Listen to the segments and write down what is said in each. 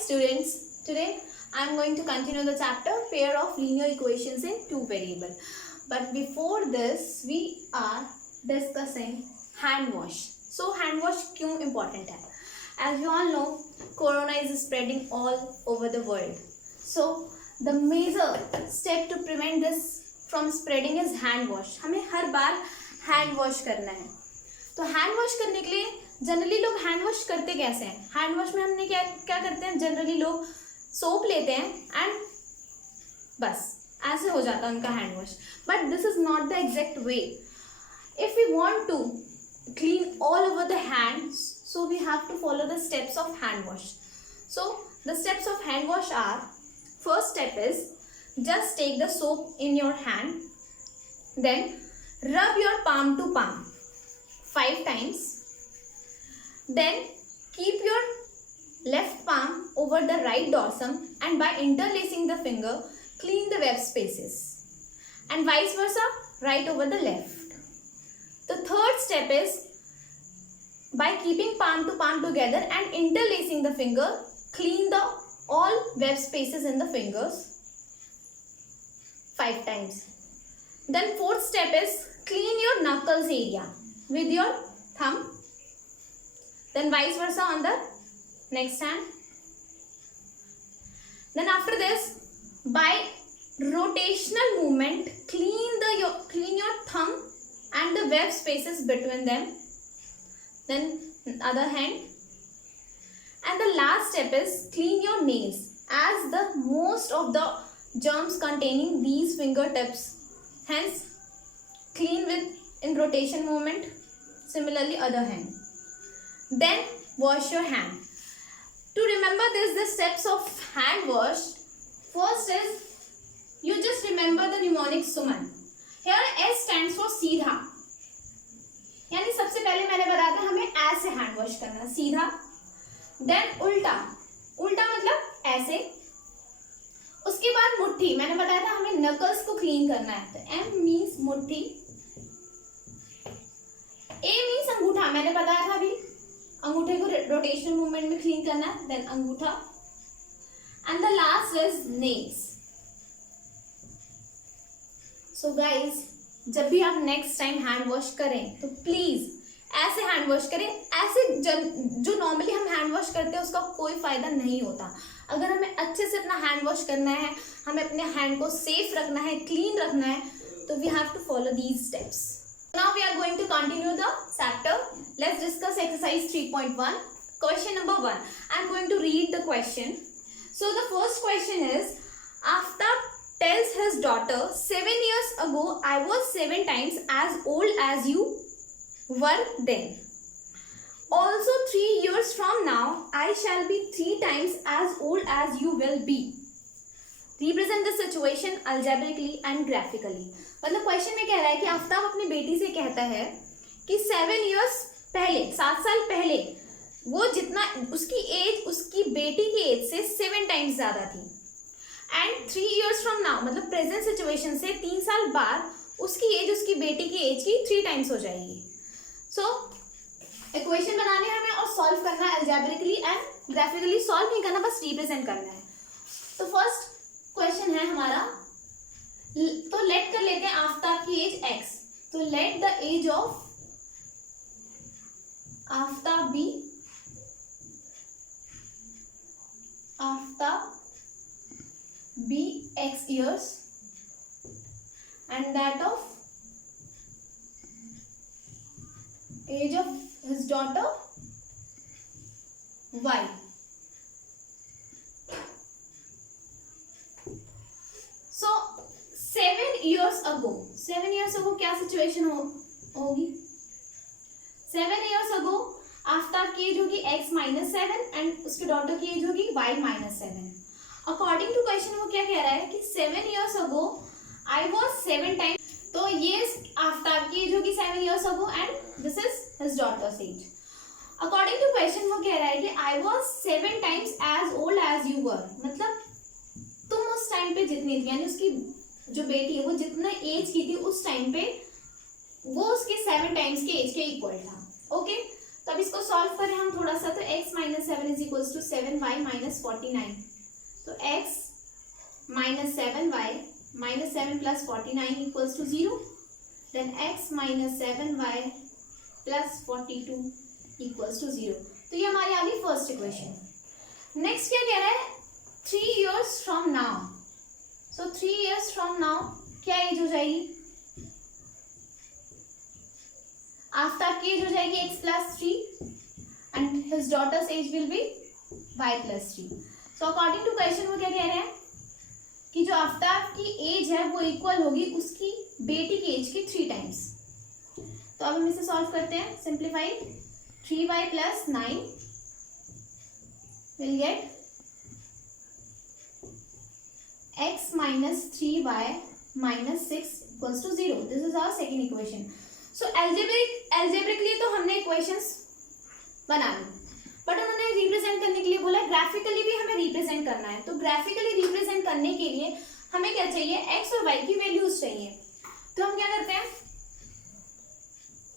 students, today I am going to continue the chapter pair of linear equations in two variable. But before this we are discussing hand wash. So hand wash क्यों important है? As you all know, corona is spreading all over the world. So the major step to prevent this from spreading is hand wash. हमें हर बार hand wash करना है. तो hand wash करने के लिए generally लोग हैंड वॉश करते कैसे हैं? हैंड वॉश में हमने क्या क्या करते हैं? जनरली लोग सोप लेते हैं एंड बस ऐसे हो जाता है उनका hand wash. But this is not the exact way. If we want to clean all over the hands, so we have to follow the steps of hand wash. So the steps of hand wash are, first step is just take the soap in your hand, then rub your palm to palm 5 times. Then keep your left palm over the right dorsum and by interlacing the finger, clean the web spaces. And vice versa, right over the left. The third step is by keeping palm to palm together and interlacing the finger, clean the all web spaces in the fingers 5 times. Then fourth step is clean your knuckles area with your thumb. Then vice versa on the next hand. Then after this, by rotational movement, clean your thumb and the web spaces between them. Then other hand. And the last step is clean your nails, as the most of the germs containing these fingertips. Hence, clean with in rotation movement. Similarly, other hand. Then wash your hand. To remember this, the steps of hand wash, first is you just remember the mnemonic suman. Here S stands for सीधा, यानी सबसे पहले मैंने बताया था हमें ऐसे hand wash करना, सीधा. देन उल्टा, उल्टा मतलब ऐसे. उसके बाद मुट्ठी, मैंने बताया था हमें नकल्स को क्लीन करना है, तो M मीन्स मुट्ठी, A मीन्स अंगूठा, मैंने बताया था अभी अंगूठे को रोटेशनल मूवमेंट में क्लीन करना है. देन अंगूठा. And the last is nails. So guys, जब भी आप नेक्स्ट टाइम हैंड वॉश करें तो प्लीज ऐसे हैंड वॉश करें. ऐसे जो नॉर्मली हम हैंड वॉश करते हैं उसका कोई फायदा नहीं होता. अगर हमें अच्छे से अपना हैंड वॉश करना है, हमें अपने हैंड को सेफ रखना है, क्लीन रखना है, तो we have to follow these steps. Now we are going to continue the chapter. Let's discuss exercise 3.1. Question number 1. I am going to read the question. So the first question is, Aftab tells his daughter, 7 years ago I was 7 times as old as you were then. Also 3 years from now I shall be 3 times as old as you will be. Represent the situation algebraically and graphically. मतलब question में कह रहा है कि आफ्ताब अपनी बेटी से कहता है कि 7 इयर्स पहले, 7 साल पहले वो जितना उसकी एज उसकी बेटी की एज से 7 टाइम्स ज्यादा थी. एंड 3 इयर्स फ्रॉम नाउ मतलब प्रेजेंट सिचुएशन से 3 साल बाद उसकी एज उसकी बेटी की एज की 3 टाइम्स हो जाएगी. सो इक्वेशन बनाने हमें और सॉल्व करना है अलजेब्रिकली एंड ग्राफिकली. सॉल्व नहीं करना, बस रिप्रेजेंट करना है. तो फर्स्ट क्वेश्चन है हमारा, तो लेट कर लेते हैं आफ्ताब की एज x. तो let the age of Aftab be x years and that of age of his daughter y. So 7 years ago क्या सिचुएशन होगी? 7 years ago आफ्ताब की एज होगी x - 7 एंड उसके डॉटर की एज होगी y - 7. अकॉर्डिंग टू क्वेश्चन वो क्या कह रहा है कि 7 years ago I was 7 times. तो ये आफ्ताब की एज होगी 7 years ago and this is his daughter's age. According to question वो कह रहा है कि I was 7 times as old as you were. मतलब तुम उस टाइम पे जितनी थी, यानी उसकी जो बेटी है वो जितना एज की थी उस टाइम पे वो उसके 7 टाइम्स के एज के इक्वल था. ओके, तो अब इसको सॉल्व करें हम थोड़ा सा, तो x minus 7 is equals to 7y minus 49। तो x minus 7y minus 7 plus 49 equals to 0, then x minus 7y plus 42 equals to 0। तो ये हमारी आ गई फर्स्ट इक्वेशन। नेक्स्ट क्या कह रहा है, 3 years from now. So 3 years from now क्या एज हो जाएगी, आफ्टर की एज हो जाएगी x plus 3 and his daughter's age will be y plus 3। So according to question वो क्या कह रहे हैं कि जो आफ्ताब की एज है वो इक्वल होगी उसकी बेटी की एज की 3 टाइम्स। तो अब हम इसे सॉल्व करते हैं, simplify 3y plus 9 will get x minus 3y minus 6 equals to 0। This is our second equation. So algebraically तो हमने इक्वेशंस बना ली, बट उन्होंने रिप्रेजेंट करने के लिए बोला ग्राफिकली भी हमें रिप्रेजेंट करना है। तो ग्राफिकली रिप्रेजेंट करने के लिए हमें क्या चाहिए, x और y की वैल्यूज चाहिए। तो हम क्या करते हैं,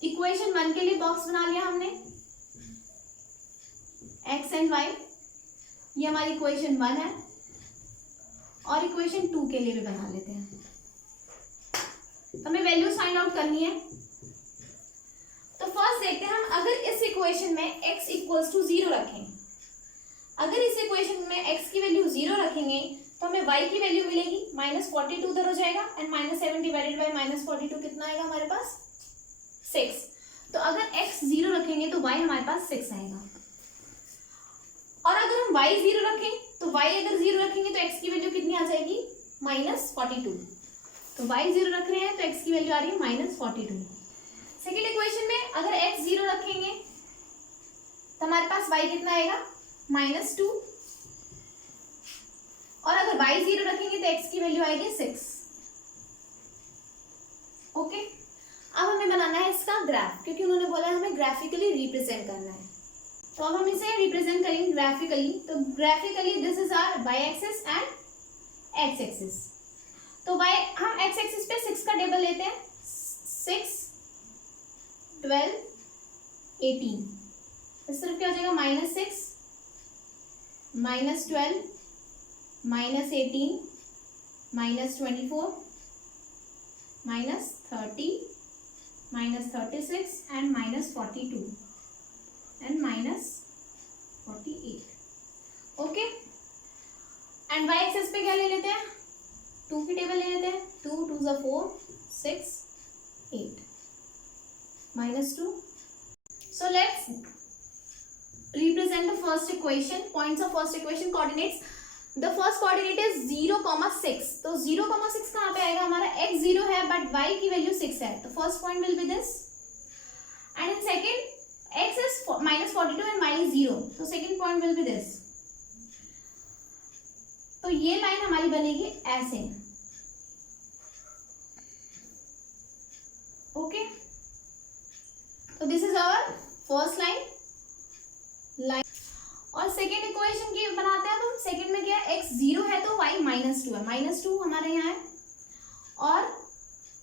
इक्वेशन 1 के लिए बॉक्स बना लिया हमने, x एंड y, ये हमारी इक्वेशन 1 है, और इक्वेशन 2 के लिए भी बना लेते हैं। हमें वैल्यूज फाइंड आउट करनी है। तो फर्स्ट देखते हैं हम, अगर इस इक्वेशन में x इक्वल्स टू 0 रखें, अगर इस इक्वेशन में x की वैल्यू 0 रखेंगे तो हमें y की वैल्यू मिलेगी माइनस 42 उधर हो जाएगा, and minus 7 divided by minus 42 कितना आएगा हमारे पास, 6। तो अगर x 0 रखेंगे तो y हमारे पास 6 आएगा, और अगर हम y 0 रखें तो y अगर 0 रखेंगे तो x की वैल्यू कितनी आ जाएगी, माइनस 42। तो y 0 रख रहे हैं तो x की वैल्यू आ रही है माइनस 42। सेकेंड इक्वेशन में अगर x 0 रखेंगे तो हमारे पास y कितना आएगा, माइनस 2, और अगर y 0 रखेंगे तो x की वैल्यू आएगी 6। ओके, अब हमें बनाना है इसका ग्राफ, क्योंकि उन्होंने बोला हमें ग्राफिकली रिप्रेजेंट करना है। तो अब हम इसे रिप्रेजेंट करेंगे ग्राफिकली। तो graphically this is our y axis and x axis. तो y, हम x एक्सिस पे 6 का टेबल लेते हैं, 6 12 18, इस तरफ क्या हो जाएगा, minus 6 minus 12 minus 18 minus 24 minus 30 minus 36 and minus 42 and minus 48। Okay, and y axis पे क्या ले लेते हैं, 2 की टेबल ले लेते हैं, 2 2 ज़ा 4 6 8 minus 2. So let's represent the first equation. Points of first equation, coordinates. The first coordinate is 0, 6. तो 0, 6 कहाँ पे आएगा हमारा, x 0 है but y की वैल्यू 6 है, तो first point will be this. And in second, x is minus 42 and y is 0, so second point will be this. तो ये लाइन हमारी बनेगी ऐसे। ओके, तो this is our first line. और सेकेंड इक्वेशन की बनाते हैं, तो सेकेंड में क्या है, x 0 है तो y माइनस 2 है, माइनस 2 हमारे यहाँ है, और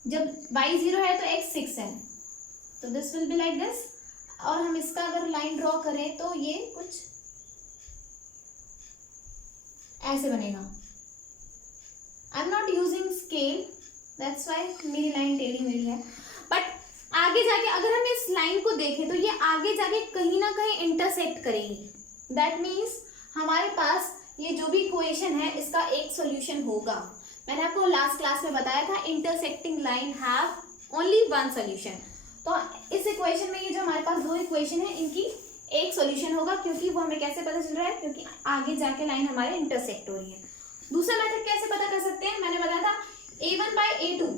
जब y 0 है तो x 6 है, तो this will be like this. और हम इसका अगर लाइन ड्रॉ करें तो ये कुछ ऐसे बनेगा। आई am not using scale, that's why मेरी लाइन टेढ़ी मेढ़ी है, बट आगे जाके अगर हम इस लाइन को देखें तो ये आगे जाके कहीं ना कहीं इंटरसेक्ट करेगी। दैट मीन्स हमारे पास ये जो भी इक्वेशन है इसका एक सॉल्यूशन होगा। मैंने आपको लास्ट क्लास में बताया था intersecting line have only one solution. तो इस इक्वेशन में ये जो हमारे पास दो इक्वेशन है इनकी एक सॉल्यूशन होगा, क्योंकि वो हमें कैसे पता चल रहा है, क्योंकि आगे जाके लाइन हमारे इंटरसेक्ट हो रही है। दूसरा मेथड कैसे पता कर सकते हैं, मैंने बताया था a1 by a2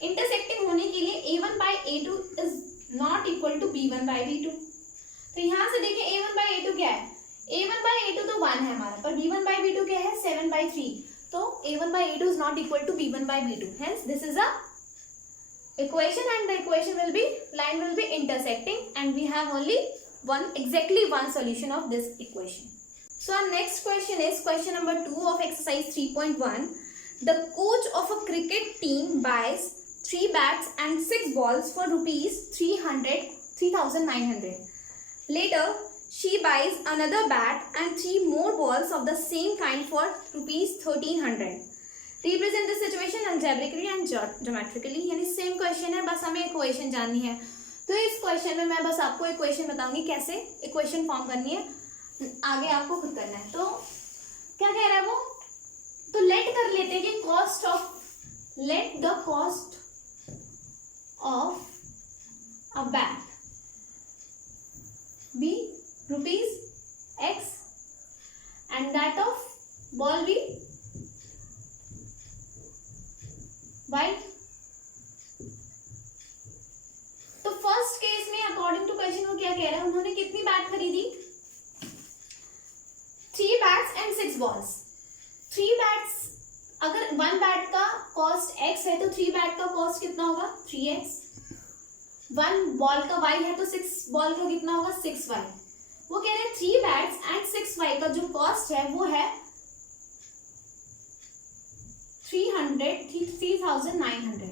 इंटरसेक्टिंग होने के लिए a1 by a2 is not equal to b1 by b2। तो यहाँ से देखिए a1 by a2 क्या है, a1 by a2 तो 1 है हमारा, पर b1 by b2 क्या है 7 by 3, तो a1 by a2 is not equal to b1 by b2, hence this is a equation and the equation will be, line will be intersecting and we have only exactly one solution of this equation. So our next question is question number 2 of exercise 3.1. The coach of a cricket team buys 3 bats and 6 balls for rupees 3,900. Later, she buys another bat and 3 more balls of the same kind for rupees 1300. Represent this situation algebraically and geometrically. यानी same question है, बस हमें equation जाननी है. तो इस question में मैं बस आपको इक्वेशन बताऊंगी कैसे इक्वेशन फॉर्म करनी है, आगे आपको खुद करना है. तो क्या कह रहा है वो, तो लेट कर लेते हैं कि cost of, late the cost of a bat be rupees x and that of ball be y. तो फर्स्ट केस में अकॉर्डिंग टू क्वेश्चन वो क्या कह रहा है, उन्होंने कितनी बैट खरीदी, 3 बैट्स एंड 6 बॉल्स. 3 बैट्स, अगर 1 बैट का कॉस्ट x है तो 3 बैट का कॉस्ट कितना होगा 3x. 1 बॉल का y है तो 6 बॉल का कितना होगा 6y. वो कह रहे हैं 3 बैट्स एंड 6y का जो कॉस्ट है वो है 3900.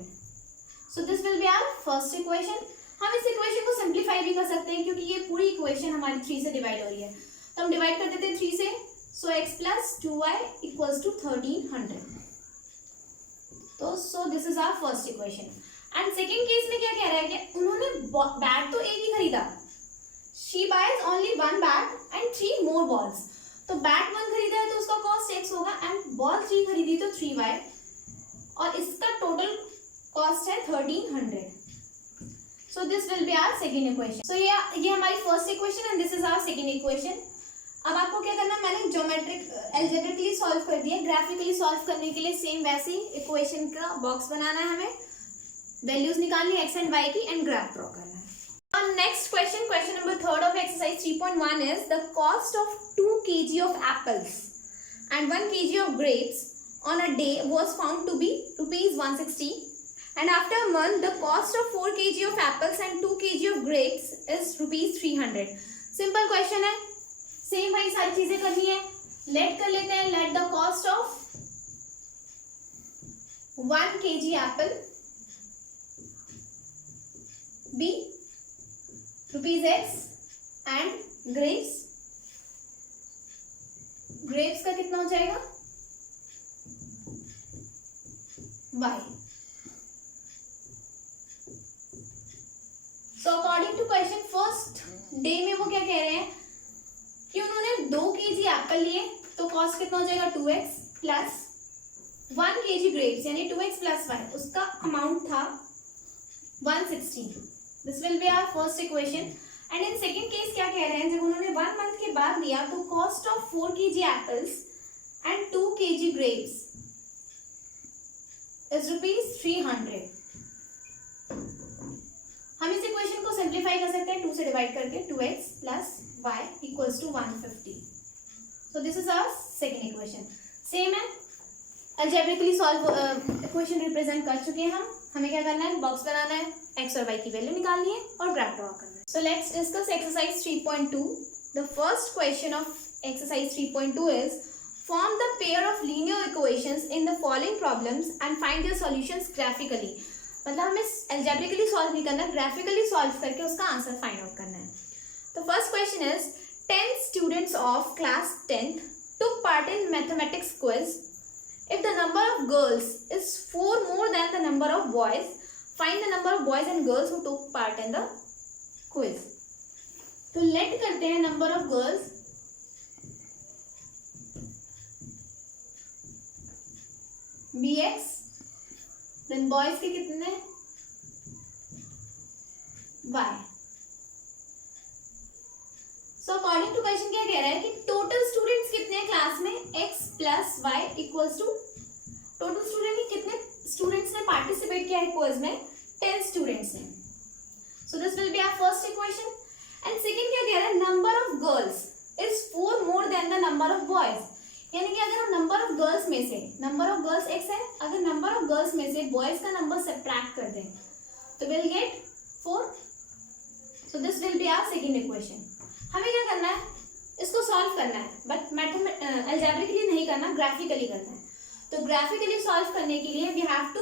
So this will be our first equation. हम इस इक्वेशन को सिंप्लीफाई भी कर सकते हैं क्योंकि ये पूरी इक्वेशन हमारी 3 से डिवाइड हो रही है, तो हम डिवाइड कर देते हैं 3 से. So x plus 2y equals to 1300. तो so this is our first equation. And second case में क्या कह रहा है कि उन्होंने बैट तो एक ही खरीदा, she buys only 1 bat and 3 more balls. तो बैट 1 खरीदा है तो उसका कॉस्ट x होगा एंड बॉल 3 खरीदी तो 3y, और इसका टोटल कॉस्ट है 1300. So this will be our second equation. So ये हमारी first equation and this is our second equation. अब आपको क्या करना, मैंने ज्योमेट्रिक एल्जेब्रिकली सॉल्व कर दिया, ग्राफिकली सॉल्व करने के लिए सेम वैसे ही इक्वेशन का बॉक्स बनाना है, हमें वैल्यूज निकालनी है x एंड y की एंड ग्राफ ड्रॉ करना है. और next question, question number 3 of exercise 3.1 is the cost of 2 kg of apples and 1 kg of grapes on a day was found to be rupees 160, and after a month the cost of 4 kg of apples and 2 kg of grapes is rupees 300. Simple question है, same भाई सारी चीजें करनी है. Late कर लेते हैं, let the cost of 1 kg Apple be rupees x and grapes का कितना हो जाएगा y. So according to question, first day में वो क्या कह रहे हैं कि उन्होंने 2 kg एप्पल लिए तो कॉस्ट कितना हो जाएगा 2x प्लस 1 kg ग्रेप्स यानी 2x प्लस y, उसका अमाउंट था 160. This will be our first equation. And in second case क्या कह रहे हैं, जब उन्होंने 1 मंथ के बाद लिया तो cost of 4 kg apples and 2 kg grapes is rupees 300. हम इस इक्वेशन को सिंप्लीफाई कर सकते हैं 2 से डिवाइड करके, 2x plus y equals to 150. So this is our second equation. Same है, अलजेब्रिकली सॉल्व इक्वेशन रिप्रेजेंट कर चुके हैं हम. हमें क्या करना है, बॉक्स बनाना है, x और y की वैल्यू निकालनी है और ग्राफ ड्रॉ करना है. So let's discuss exercise 3.2. The first question of exercise 3.2 is form the pair of linear equations in the following problems and find their solutions graphically. मतलब हमें algebraically solve नहीं करना, graphically solve करके उसका answer find out करना है. तो first question is 10 students of class 10th took part in mathematics quiz. If the number of girls is 4 more than the number of boys, find the number of boys and girls who took part in the quiz. तो let करते हैं number of girls bx, then boys के कितने y. So according to question क्या कह रहा है कि total students कितने हैं क्लास में, x plus y equals to total student की कितने students ने participate किया है क्विज में, 10 students ने. So this will be our first equation. And second क्या कह रहा है, number of girls is 4 more than the number of boys. यानी कि अगर हम नंबर ऑफ गर्ल्स में से, नंबर ऑफ गर्ल्स x है, अगर नंबर ऑफ गर्ल्स में से बॉयज का नंबर सब्ट्रैक्ट कर दें तो will get 4. So this will be our second equation. हमें क्या करना है, इसको सॉल्व करना है, बट अलजेब्रिकली नहीं करना, ग्राफिकली करना है. तो ग्राफिकली सॉल्व करने के लिए we have to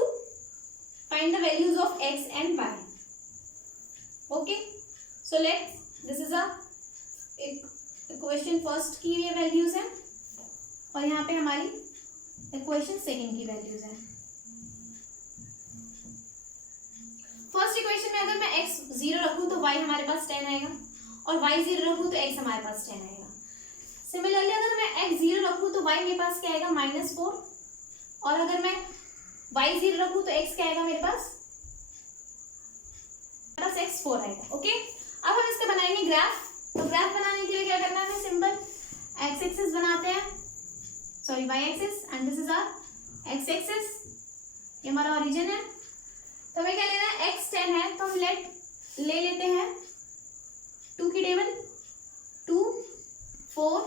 find the values of x and y. Okay, so let's, this is a equation first की ये वैल्यूज हैं और यहाँ पे हमारी इक्वेशन सेकंड की वैल्यूज हैं। फर्स्ट इक्वेशन में अगर मैं x 0 रखूँ तो y हमारे पास 10 आएगा और y 0 रखूँ तो x हमारे पास 10 आएगा। सिमिलरली अगर मैं x 0 रखूँ तो y मेरे पास क्या आएगा -4 और अगर मैं y 0 रखूँ तो x क्या आएगा मेरे पास x 4 आएगा। ओके, अब हम इसका बनाएंगे ग्राफ। तो ग्राफ बनाने के लिए क्या करना है, हमें सिंपल x एक्सिस बनाते हैं, sorry y axis and this is our x axis, ये हमारा ओरिजिन है। तो हमें क्या लेना है, x 10 है तो हम ले लेते हैं 2 की टेबल, 2 4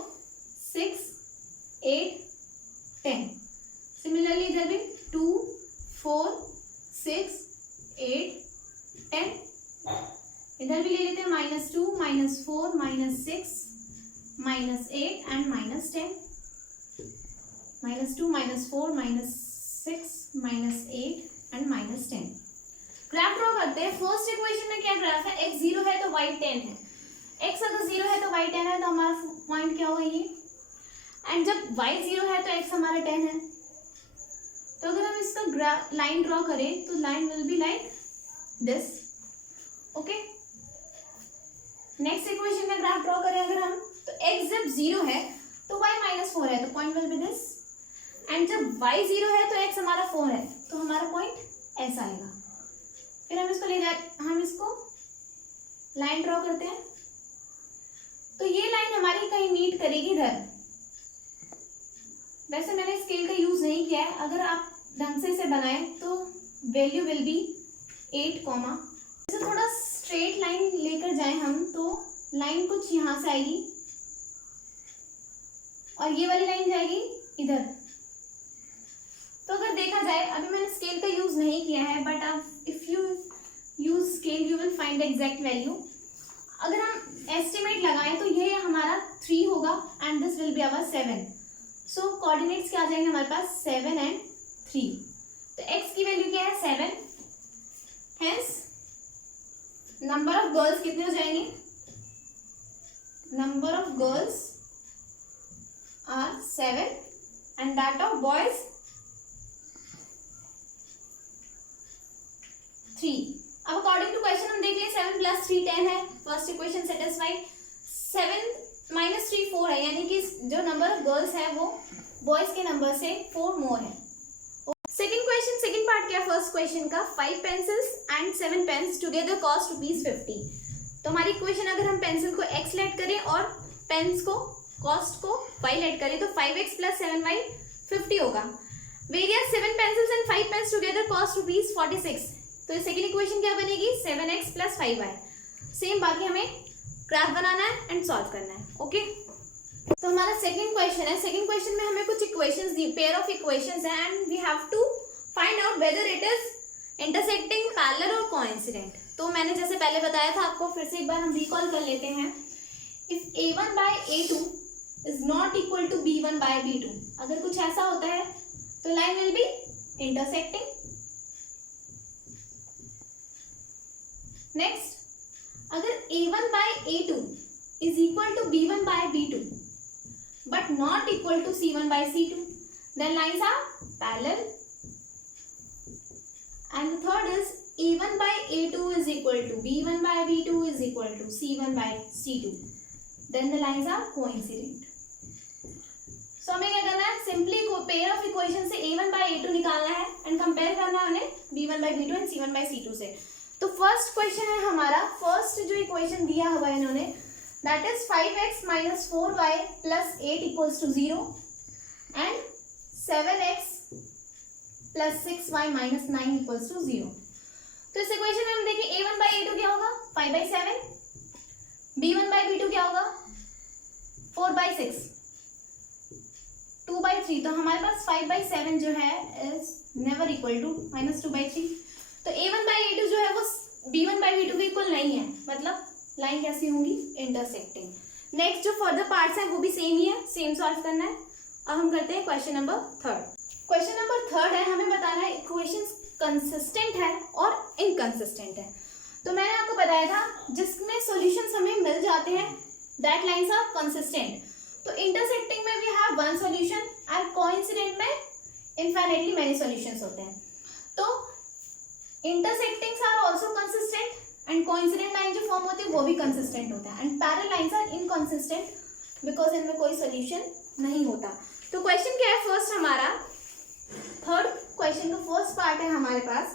6 8 10। सिमिलरली इधर भी 2 4 6 8 10। इधर भी ले लेते हैं -2 -4 -6 -8 एंड -10। -2 -4 -6 -8 एंड -10। ग्राफ ड्रॉ करते हैं। फर्स्ट इक्वेशन में क्या ग्राफ है, x 0 है तो y 10 है, x अगर 0 है तो y 10 है, तो हमारा पॉइंट क्या होगा ये, एंड जब y 0 है तो x हमारा 10 है। तो अगर हम इसका लाइन ड्रॉ करें तो line will be like this. Okay, next equation में ग्राफ ड्रॉ करें अगर हम, तो x जब 0 है तो y -4 है तो point will be this, and जब y 0 है तो x हमारा 4 है तो हमारा पॉइंट ऐसा आएगा। फिर हम इसको लाइन ड्रॉ करते हैं। तो ये लाइन हमारी कहीं मीट करेगी इधर। वैसे मैंने स्केल का यूज नहीं किया है, अगर आप ढंग से इसे बनाएं तो वैल्यू विल बी 8 कॉमा। जैसे थोड़ा स्ट्रेट लाइन लेकर जाएं हम तो लाइन कुछ यहाँ से आएगी और ये वाली लाइन जाएगी इधर। तो अगर देखा जाए, अभी मैंने स्केल का यूज नहीं किया है, बट आप if you use scale you will find the exact value. अगर हम एस्टिमेट लगाएं तो ये हमारा 3 होगा and this will be our 7। So coordinates क्या आ जाएंगे हमारे पास, 7 एंड 3। तो x की वैल्यू क्या है 7, हेंस नंबर ऑफ गर्ल्स कितने हो जाएंगे, number of girls are 7 and that of boys 3। अब अकॉर्डिंग टू क्वेश्चन हम देख लें 7 + 3 10 है, फर्स्ट इक्वेशन सेटिस्फाइड। 7 - 3 4 है, यानी कि जो नंबर ऑफ गर्ल्स है वो बॉयज के नंबर से 4 मोर है। सेकंड क्वेश्चन, सेकंड पार्ट क्या है फर्स्ट क्वेश्चन का, 5 pencils and 7 pens together cost ₹50। तो हमारी इक्वेशन अगर हम पेंसिल को x लेट करें और पेन्स को कॉस्ट को y लेट करें तो 5x + 7y 50 होगा। Various 7 pencils and 5 pens together cost ₹46। तो सेकंड इक्वेशन क्या बनेगी, 7x + 5y। सेम, बाकी हमें ग्राफ बनाना है एंड सॉल्व करना है। ओके, तो हमारा सेकंड क्वेश्चन है। सेकंड क्वेश्चन में हमें कुछ इक्वेशंस दी, पेयर ऑफ इक्वेशंस है and we have to find out whether it is intersecting, parallel or coincident. तो मैंने जैसे पहले बताया था आपको, फिर से एक बार हम रिकॉल कर लेते हैं। If a1/a2 is not equal to b1/b2, अगर कुछ ऐसा होता है तो line will be intersecting. Next, अगर a1/a2 is equal to b1/b2 but not equal to c1/c2, then lines are parallel. And the third is a1/a2 is equal to b1/b2 is equal to c1/c2, then the lines are coincident. So हमें क्या करना है, simply pair of equation से a1/a2 निकालना है and compare करना है हमें b1/b2 एंड c1/c2 से। तो फर्स्ट क्वेश्चन है हमारा, फर्स्ट जो इक्वेशन दिया हुआ है इन्होंने, that is 5x - 4y + 8 = 0 and 7x + 6y - 9 = 0। तो इस इक्वेशन में हम देखें a1/a2 क्या होगा 5/7, b1/b2 क्या होगा 4/6, 2/3। तो हमारे पास 5/7 जो है इज नेवर इक्वल टू -2/3। तो a1/a2 जो है वो b1/b2 के इक्वल नहीं है, मतलब लाइन कैसी होंगी, इंटरसेक्टिंग। नेक्स्ट जो फर्दर पार्ट्स हैं वो भी सेम ही है, सेम सॉल्व करना है। अब हम करते हैं क्वेश्चन नंबर 3। क्वेश्चन नंबर 3 है, हमें बताना है इक्वेशंस कंसिस्टेंट है और इनकंसिस्टेंट है। तो मैंने आपको बताया था जिसमें सॉल्यूशंस हमें मिल जाते हैं दैट लाइन्स आर कंसिस्टेंट। तो इंटरसेक्टिंग में we have one solution and coincident में इनफाइनाइटली मेनी सॉल्यूशंस होते हैं। तो intersectings are also consistent and coincident line जो फॉर्म होती है वो भी कंसिस्टेंट होता है and parallel lines are inconsistent because इनमें कोई सॉल्यूशन नहीं होता। तो क्वेश्चन क्या है फर्स्ट हमारा, थर्ड क्वेश्चन का फर्स्ट पार्ट है हमारे पास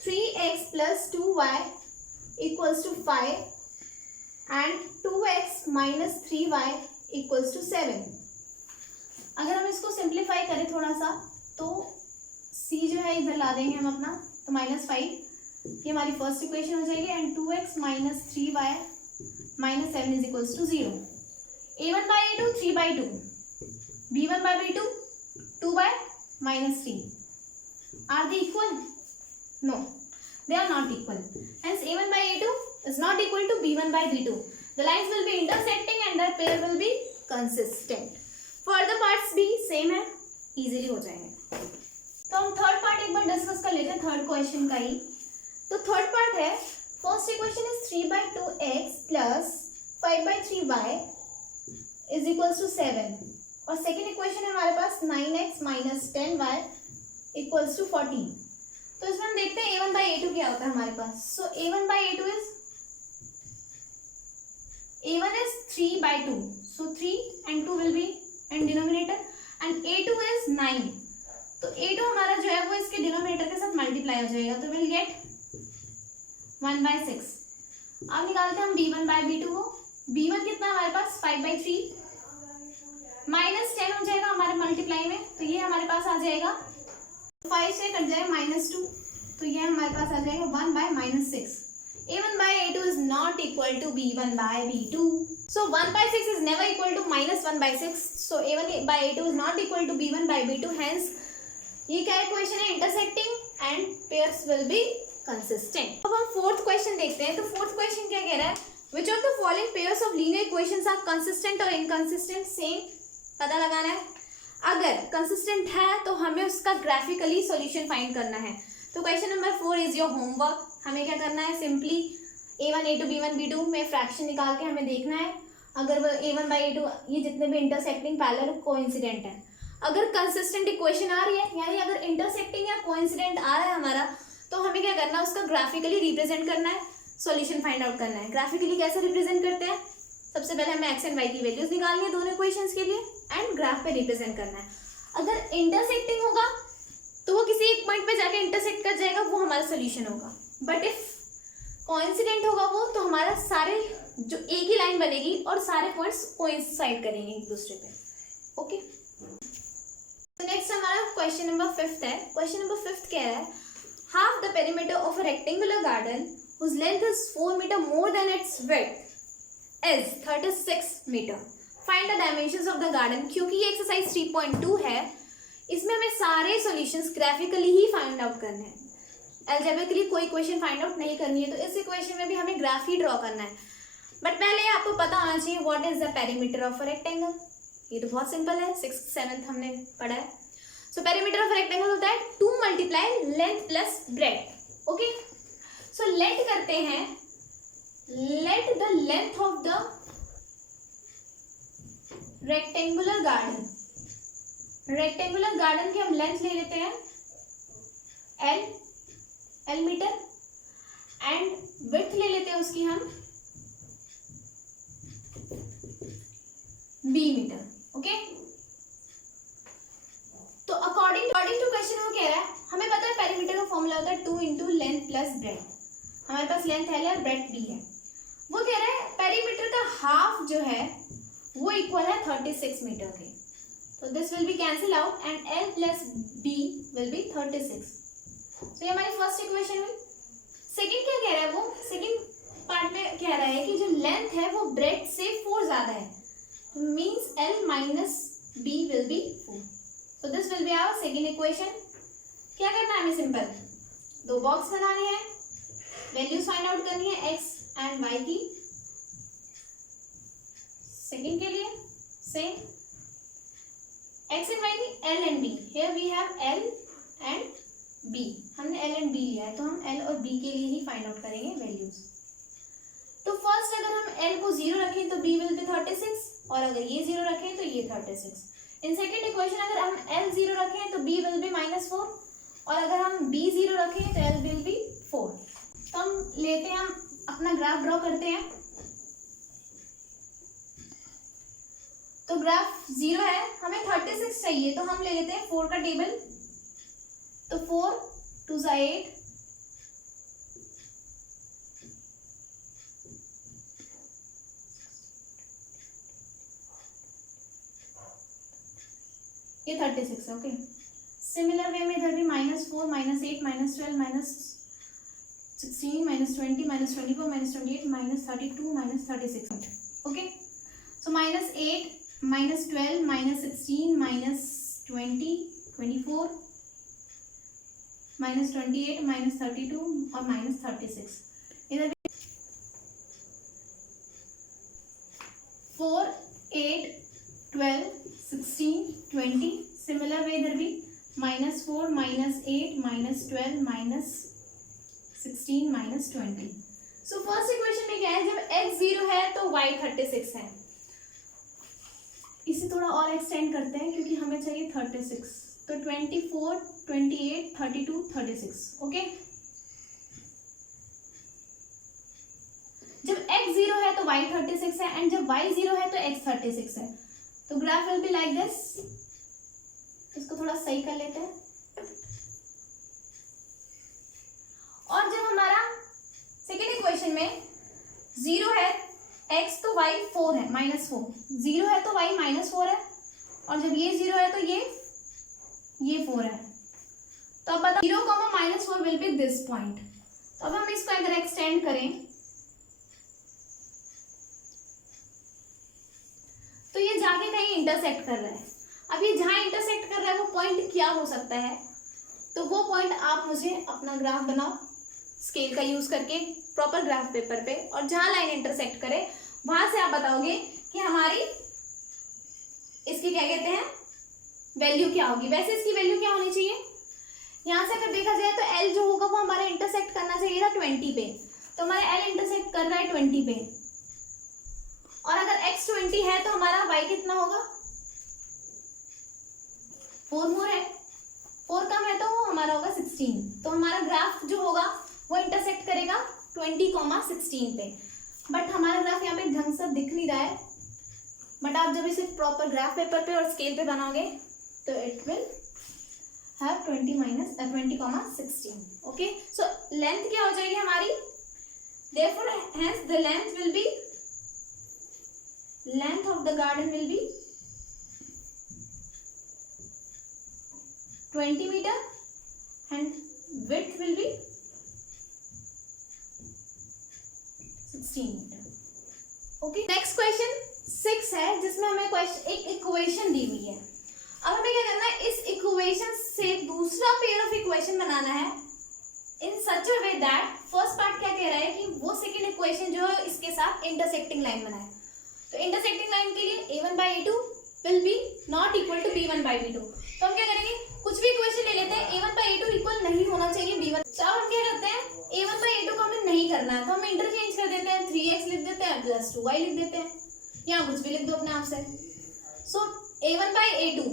3x + 2y = 5 and 2x - 3y = 7। अगर हम इसको सिंप्लीफाई करें थोड़ा सा तो c जो है इधर ला देंगे हम अपना, तो -5 ये हमारी फर्स्ट इक्वेशन हो जाएगी and 2x - 3y - 7 = 0। a1/a2 3/2, b1/b2 2/-3। Are they equal? No, they are not equal. Hence a1/a2 is not equal to b1/b2. The lines will be intersecting and their pair will be consistent. Further parts भी same है, easily हो जाएंगे। तो हम third part एक बार discuss कर लेते हैं थर्ड क्वेश्चन का ही। तो थर्ड पार्ट है, first equation is 3/2x + 5/3y = 7 और सेकेंड इक्वेशन है हमारे पास 9x - 10y = 14। तो इसमें हम देखते हैं a1/a2 क्या होता है हमारे पास। सो a1/a2 is a1 is 3/2, so 3 and 2 will be in denominator and a2 is 9, तो a2 हमारा जो है वो इसके डिनोमिनेटर के साथ मल्टीप्लाई हो जाएगा, तो विल गेट 1/6। अब निकालते हैं हम b1/b2 को। b1 कितना है हमारे पास 5/3 -10 हो जाएगा हमारे मल्टीप्लाई में, तो ये हमारे पास आ जाएगा 5 से कट जाएगा -2, तो ये हमारे पास आ जाएगा 1/-6। a1/a2 is not equal to b1/b2, so 1/6 is never equal to -1/6, so a1/a2 is not equal to b1/b2, hence ये क्या इक्वेशन है, intersecting and pairs will be consistent. अब हम फोर्थ क्वेश्चन देखते हैं। तो फोर्थ क्वेश्चन क्या कह रहा है, which of the following pairs of linear equations are consistent और इनकंसिस्टेंट, सेम पता लगाना है। अगर कंसिस्टेंट है तो हमें उसका ग्राफिकली सॉल्यूशन फाइंड करना है। तो question number 4 is your homework. हमें क्या करना है, simply a1 a2 b1 b2 में फ्रैक्शन निकाल के हमें देखना है अगर वो a1/a2 ये जितने भी इंटरसेक्टिंग पैरेलल कोइंसिडेंट है। अगर कंसिस्टेंट इक्वेशन आ रही है यानी अगर इंटरसेक्टिंग या कोइंसिडेंट आ रहा है हमारा, तो हमें क्या करना है, उसका ग्राफिकली रिप्रेजेंट करना है, सॉल्यूशन फाइंड आउट करना है। ग्राफिकली कैसे रिप्रेजेंट करते हैं, सबसे पहले हमें एक्स एंड वाई की वैल्यूज निकालनी है दोनों इक्वेशंस के लिए एंड ग्राफ पे रिप्रेजेंट करना है। अगर इंटरसेक्टिंग होगा तो वो किसी एक पॉइंट पे जाके इंटरसेक्ट कर जाएगा, वो हमारा सोल्यूशन होगा। बट इफ कोइंसिडेंट होगा वो, तो हमारा सारे जो एक ही लाइन बनेगी और सारे पॉइंट्स कोइंसाइड करेंगे एक दूसरे पे। ओके, तो नेक्स्ट हमारा क्वेश्चन नंबर 5 है। क्वेश्चन नंबर 5 कह रहा है, half the perimeter of a rectangular garden whose length is 4 meter more than its width is 36 meter. Find the dimensions of the garden। क्योंकि ये एक्सरसाइज 3.2 है, इसमें हमें सारे सॉल्यूशंस ग्राफिकली ही फाइंड आउट करने हैं, अलजेब्रिकली कोई इक्वेशन फाइंड आउट नहीं करनी है। तो इस इक्वेशन में भी हमें ग्राफ ही ड्रॉ करना है। बट पहले आपको पता होना चाहिए what is the perimeter of a rectangle. ये तो बहुत सिंपल है, 6th 7th हमने पढ़ा है। So perimeter of a rectangle होता है 2 × length plus breadth. Okay, so let करते हैं, let the length of the rectangular garden, rectangular garden की हम लेंथ ले लेते हैं L मीटर एंड विड्थ ले लेते हैं उसकी हम B मीटर। ओके, तो अकॉर्डिंग टू क्वेश्चन वो कह रहा है, हमें पता है पेरीमीटर का फॉर्मूला होता है 2 × लेंथ प्लस ब्रेड्थ। हमारे पास लेंथ L है, ब्रेड्थ B है। वो कह रहा है पेरीमीटर का हाफ जो है वो इक्वल है 36 मीटर के। तो this will B cancel out and L plus B will B 36। तो ये हमारी फर्स्ट इक्वेशन हुई। सेकंड क्या कह रहा है, वो सेकंड पार्ट में कह रहा है कि जो लेंथ है वो ब्रेड्थ से 4 ज्यादा है, तो means L minus B will be 4। So this will be our second equation. क्या करना है हमें, सिंपल 2 बॉक्स बनाने हैं, वैल्यूज फाइंड आउट करनी है x एंड y की। सेकंड के लिए सेम x एंड y की L and B। Here we have L and B, हमने L एंड B लिया है, तो हम L और B के लिए ही फाइंड आउट करेंगे वैल्यूज। तो फर्स्ट अगर हम L को 0 रखें तो B विल बी 36, और अगर ये 0 रखें तो ये 36। इन सेकेंड इक्वेशन अगर हम L 0 रखें तो B विल बी -4, और अगर हम B 0 रखें तो L विल बी 4। तो हम लेते हैं, हम अपना ग्राफ ड्रॉ करते हैं। तो ग्राफ 0 है, हमें 36 चाहिए, तो हम ले लेते हैं 4 का टेबल। तो 4 2 जा 8, ये 36 है। ओके, सिमिलर वे में इधर भी -4 -8 -12 -16 -20 -24 -28 -32 -36। ओके, सो -8 -12 -16 -20 24 -28 -32 और -36। इधर 4 8 12 16 20, सिमिलर वे इधर भी -4 -8 -12 -16 -20। सो फर्स्ट इक्वेशन में क्या है, जब x 0 है तो y 36 है। इसे थोड़ा और एक्सटेंड करते हैं क्योंकि हमें चाहिए 36, तो 24 28 32 36। ओके, जब x 0 है तो y 36 है, एंड जब y 0 है तो x 36 है। तो graph will be like this. इसको थोड़ा सही कर लेते हैं। और जब हमारा सेकेंड इक्वेशन में 0 है x तो y 4 है, -4। 0 है तो y -4 है, और जब ये 0 है तो ये 4 है। तो अब बताओ 0, -4 विल बी दिस पॉइंट। तो अब हम इसको अगर एक्सटेंड करें तो ये जाके कहीं इंटरसेक्ट कर रहा है। अब ये जहां इंटरसेक्ट कर रहा है वो पॉइंट क्या हो सकता है, तो वो पॉइंट आप मुझे अपना ग्राफ बनाओ स्केल का यूज करके प्रॉपर ग्राफ पेपर पे, और जहां लाइन इंटरसेक्ट करे वहां से आप बताओगे कि हमारी इसकी क्या कहते हैं वैल्यू क्या होगी। वैसे इसकी वैल्यू क्या होनी चाहिए, यहां से अगर देखा जाए तो L जो होगा वो हमारा इंटरसेक्ट करना चाहिए था 20 पे, तो हमारा L इंटरसेक्ट कर रहा है 20 पे, और अगर x 20 है तो हमारा y कितना होगा, 4 मोर है, 4 कम है तो वो हमारा होगा 16। तो हमारा ग्राफ जो होगा वो इंटरसेक्ट करेगा 20, 16 पे। बट हमारा ग्राफ यहाँ पे ढंग से दिख नहीं रहा है, बट आप जब इसे प्रॉपर ग्राफ पेपर पे और स्केल पे बनाओगे तो it will have 20, 16। Okay, so length क्या हो जाएगी हमारी, therefore hence the length will be, length of the garden will be 20 meter and width will be 16 meter. Okay, next question 6 है जिसमें हमें एक इक्वेशन दी हुई है। अब हमें क्या करना है, इस इक्वेशन से दूसरा पेयर ऑफ इक्वेशन बनाना है इन सच अ वे दैट फर्स्ट पार्ट क्या कह रहा है कि वो सेकेंड इक्वेशन जो है इसके साथ इंटरसेक्टिंग लाइन बनाए। तो इंटरसेक्टिंग लाइन के लिए a1/a2 will be not equal to b1/b2। तो हम क्या करेंगे, कुछ भी इक्वेशन ले लेते हैं, a1/a2 इक्वल नहीं होना चाहिए b1। तो अब हम क्या करते हैं, a1/a2 को हमें नहीं करना है तो हम इंटरचेंज कर देते हैं, 3x लिख देते हैं प्लस 2y लिख देते हैं, यहाँ कुछ भी लिख दो अपने आप से। So a1/a2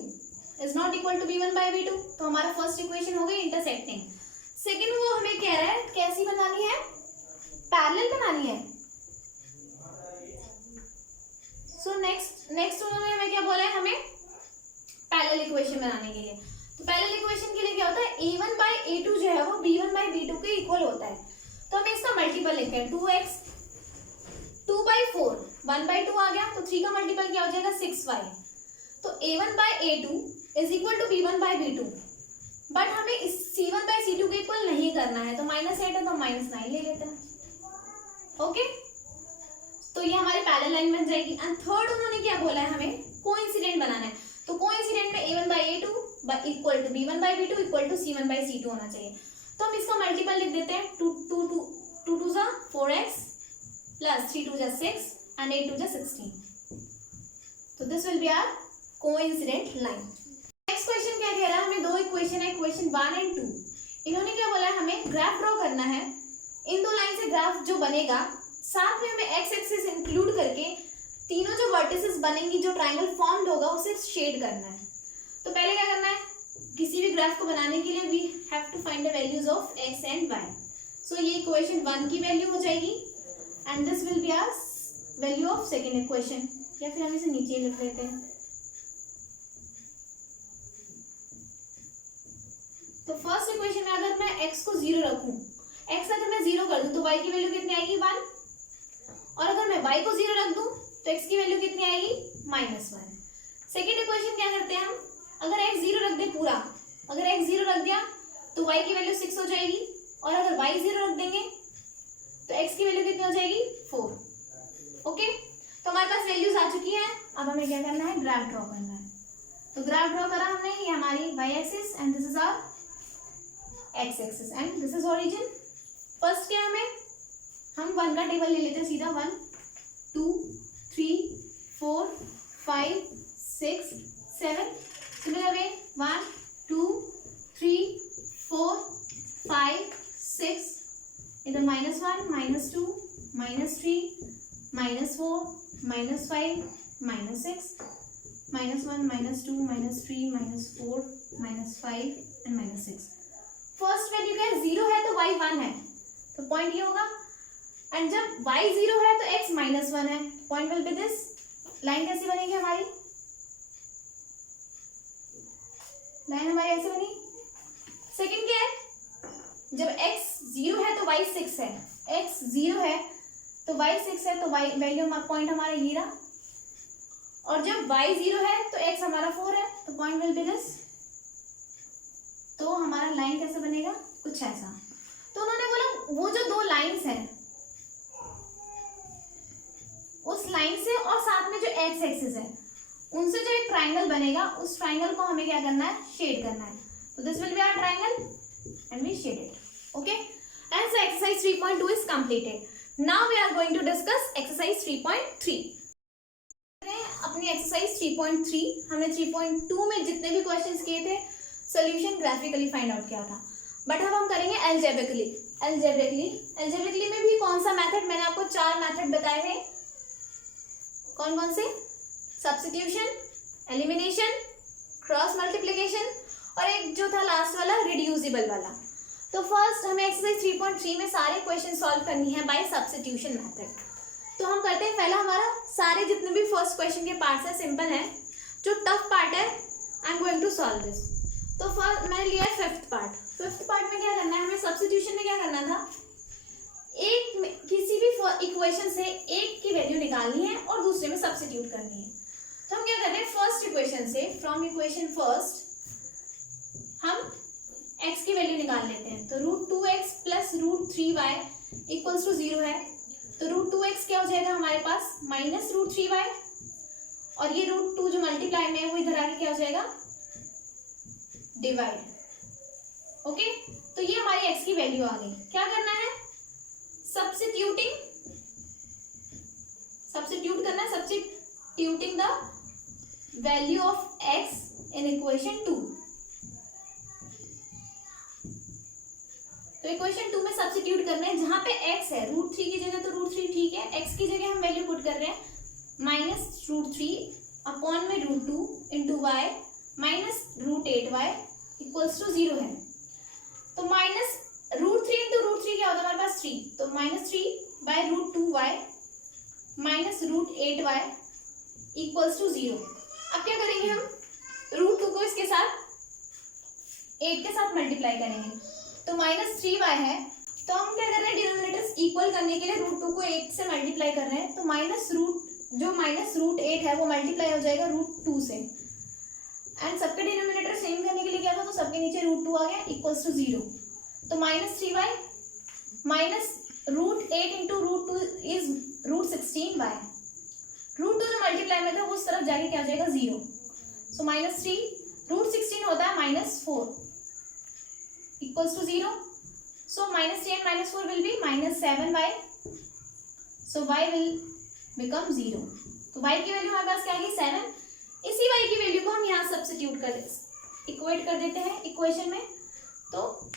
is not equal to b1/b2, तो हमारा फर्स्ट इक्वेशन हो गई इंटरसेक्टिंग। सेकेंड वो हमें कह रहा है कैसी बनानी है, पैरेलल बनानी है। सो नेक्स्ट उन्होंने हमें क्या बोला है, हमें पैरेलल इक्वेशन बनाने के लिए। तो पैरेलल इक्वेशन के लिए क्या होता है, a1/a2 जो है वो b1/b2 के इक्वल होता है। तो हमें इसका मल्टीपल लिखते हैं, 2x 2/4 1/2 आ गया, तो 3 का मल्टीपल क्या हो जाएगा 6y। तो a1/a2 is equal to b1/b2, but हमें इस c1/c2 के इक्वल नहीं करना है, तो -8 है तो -9 ले लेते हैं। ओके, तो ये हमारी पैरेलल लाइन बन जाएगी। एंड थर्ड उन्होंने क्या बोला है, हमें कोइंसिडेंट बनाना है। तो कोइंसिडेंट में a1/a2 equal to b1/b2 equal to c1/c2 होना चाहिए। तो हम इसका मल्टीपल लिख देते हैं, 2 2 जा 4x प्लस 3 2 जा 6 एंड 8 2 जा 16। तो this will be our coincident line. Next question क्या कह रहा है, हमें दो इक्वेशन है, इक्वेशन 1 एंड 2। इन्होंने क्या बोला है, हमें ग्राफ ड्रॉ करना है। इन दो लाइन से ग्राफ जो बनेगा साथ में हमें एक्स एक्सिस इंक्लूड करके तीनों जो वर्टिसेस बनेंगी, जो ट्राइंगल फॉर्म्ड होगा, उसे शेड करना है। तो पहले क्या करना है, किसी भी ग्राफ को बनाने के लिए we have to find the values of X and Y. So ये इक्वेशन 1 की वैल्यू हो जाएगी and this will be our value of second equation, या फिर हम इसे नीचे लिख लेते हैं। तो फर्स्ट इक्वेशन में अगर मैं x को 0 रखूं, x अगर मैं 0 कर दूं तो y की वैल्यू कितनी आएगी 1, और अगर मैं y को 0 रख दूं तो x की वैल्यू कितनी आएगी -1। सेकेंड इक्वेशन क्या करते हैं हम, अगर x 0 रख दे पूरा, अगर x 0 रख दिया तो y की वैल्यू 6 हो जाएगी, और अगर y 0 रख देंगे तो x की वैल्यू कितनी हो जाएगी 4। ओके, तो हमारे पास वैल्यूज आ चुकी हैं। अब हमें क्या करना है, ग्राफ ड्रॉ करना है। तो ग्राफ ड्रॉ करा हमने, ये हमारी y axis and this is our x axis and this is origin. First क्या हमें, हम 1 का टेबल ले लेते हैं सीधा, 1 2 3 4 5 6 7। सिमिलर वे 1 2 3 4 5 6, इधर -1 -2 -3 -4 -5 -6 -1 -2 -3 -4 -5 एंड -6। फर्स्ट वैल्यू क्या है, 0 है तो y 1 है, तो पॉइंट ये होगा, एंड जब y 0 है तो x -1 है, point will be this. Line कैसी बनेगी हमारी, लाइन हमारी ऐसे बनी। सेकंड क्या है, जब x 0 है तो y 6 है, x 0 है तो y 6 है, तो y वैल्यू पॉइंट हमारा ये रहा, और जब y 0 है तो x हमारा 4 है, तो पॉइंट विल बी दिस। तो हमारा लाइन कैसे बनेगा, कुछ ऐसा। तो उन्होंने बोला वो जो दो लाइंस हैं, उस लाइन से और साथ में जो एक्स एक्सिस है, उनसे जो एक ट्राइंगल बनेगा, उस ट्राइंगल को हमें क्या करना है, शेड करना है। तो this will be our triangle and we shade it. Okay, and so exercise 3.2 is completed. Now we are going to discuss exercise 3.3। अपनी एक्सरसाइज 3.3 हमने 3.2 में जितने भी क्वेश्चंस किए थे सॉल्यूशन ग्राफिकली फाइंड आउट किया था, बट अब हम करेंगे एल्जेब्रिकली। एल्जेब्रिकली में भी कौन सा मेथड, मैंने आपको 4 मेथड बताए थे। कौन कौन से, सब्स्टिट्यूशन, एलिमिनेशन, क्रॉस मल्टीप्लिकेशन, और एक जो था लास्ट वाला रिड्यूसिबल वाला। तो फर्स्ट हमें एक्सरसाइज 3.3 में सारे क्वेश्चन सॉल्व करनी है बाय सब्स्टिट्यूशन मेथड। तो हम करते हैं, पहला हमारा सारे जितने भी फर्स्ट क्वेश्चन के पार्ट्स है सिंपल है, जो टफ पार्ट है I am going to solve this. तो फर्स्ट मैंने लिया है फिफ्थ पार्ट में क्या करना है, हमें सब्स्टिट्यूशन में क्या करना था, किसी भी इक्वेशन से एक की वैल्यू निकालनी है और दूसरे में सब्स्टिट्यूट करनी है। तो हम क्या कर रहे हैं, फर्स्ट इक्वेशन से, फ्रॉम इक्वेशन फर्स्ट हम x की वैल्यू निकाल लेते हैं। तो √2x + √3y = 0 है, तो √2x क्या हो जाएगा हमारे पास, -√3y, और ये √2 जो मल्टीप्लाई में है वो इधर आके क्या हो जाएगा, डिवाइड। ओके, तो ये हमारी x की वैल्यू आ गई। क्या करना है, सब्स्टिट्यूट करना है, substituting the value of x in equation 2। तो इक्वेशन 2 में सब्स्टिट्यूट करना है, जहां पे x है √3 की जगह तो √3 ठीक है, x की जगह हम वैल्यू पुट कर रहे हैं -√3 अपॉन में √2 इंटू y -√8y = 0 है। तो -√3 इंटू √3 क्या होता है हमारे पास 3, तो -3/√2y -√8y = 0। अब क्या करेंगे हम, √2 को इसके साथ 8 के साथ मल्टीप्लाई करेंगे, तो -3y है, तो हम क्या कर रहे हैं, डिनोमिनेटर्स इक्वल करने के लिए √2 को 8 से मल्टीप्लाई कर रहे हैं, तो -√8 है वो मल्टीप्लाई हो जाएगा √2 से, एंड सबके डिनोमिनेटर सेम करने के लिए क्या था, तो सबके नीचे √2 आ गया = 0। तो -3y -√8 इंटू √2 इज √16y, √2 जो मल्टीप्लाई में था उस तरफ जाके क्या हो जाएगा 0, सो -3 √16 होता है -4 = 0, so -3 and -4 will be -7y, so y will become 0। तो y की वैल्यू हमारे पास क्या है 7, इसी y की वैल्यू को हम यहाँ सब्स्टिट्यूट इक्वेट कर देते हैं इक्वेशन में। तो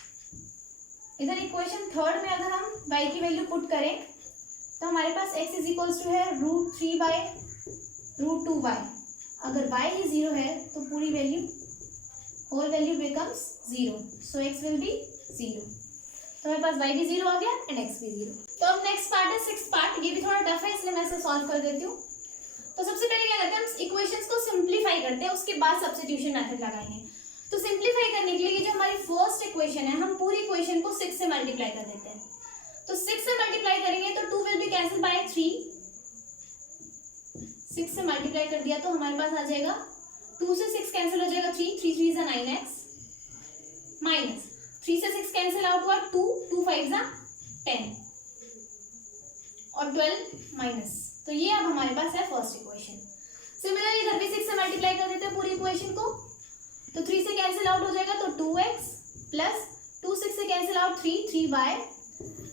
इधर इक्वेशन थर्ड में अगर हम y की वैल्यू पुट करें तो हमारे पास x इज इक्वल्स टू है √3/√2y। अगर y ही 0 है तो पूरी value whole value becomes 0, so x will be 0। तो हमारे पास y भी 0 आ गया एंड x भी 0। तो अब नेक्स्ट पार्ट है 6th पार्ट। ये भी थोड़ा टफ है इसलिए मैं इसे सॉल्व कर देती हूँ। तो सबसे पहले क्या करते हैं, हम इक्वेशंस को सिंप्लीफाई करते हैं, उसके बाद सब्स्टिट्यूशन मेथड लगाएंगे। तो सिंप्लीफाई करने के लिए ये जो हमारी फर्स्ट इक्वेशन है, हम पूरी इक्वेशन को 6 से मल्टीप्लाई कर देते हैं। तो 6 से मल्टीप्लाई करेंगे तो 2 विल बी कैंसिल बाय 3। 6 से मल्टीप्लाई कर दिया तो हमारे पास आ जाएगा 2 से 6 कैंसिल हो जाएगा 3, 3 3 is 9x माइनस 3 से 6 कैंसिल आउट हुआ 2, 2 5 is 10 और 12 माइनस। तो ये अब हमारे पास है फर्स्ट इक्वेशन। सिमिलरली इधर भी 6 से मल्टीप्लाई कर देते हैं पूरी इक्वेशन को, तो 3 से कैंसिल आउट हो जाएगा तो 2x प्लस 2 6 से कैंसिल आउट 3, 3y